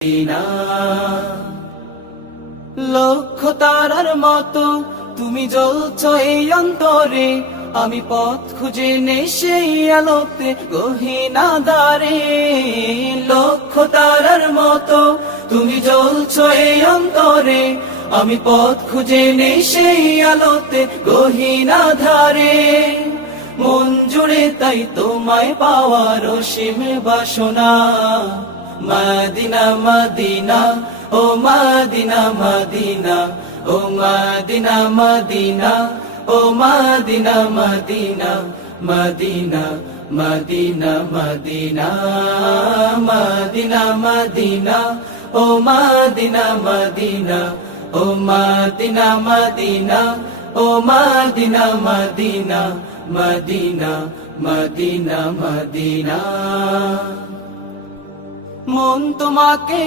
Medina. লক্ষ তারার মতো তুমি জ্বলছো এই অন্তরে, আমি পথ খুঁজে নেই সেই আলোতে গহীনা দ্বারে। লক্ষ তারার মতো তুমি জ্বলছো এই অন্তরে, আমি পথ খুঁজে নেই সেই আলোতে গহীনা ধারে। মন জুড়ে তাই তোমায় পাওয়ার অসীম বাসনা। মদিনা মদিনা ও মদিনা মদিনা, ও মদিনা মদিনা, ও Medina Medina, Medina Medina Medina, Medina Medina, ও মদিনা মদিনা, ও মদিনা মদিনা, ও Medina Medina, Medina Medina Medina. মন তোমাকে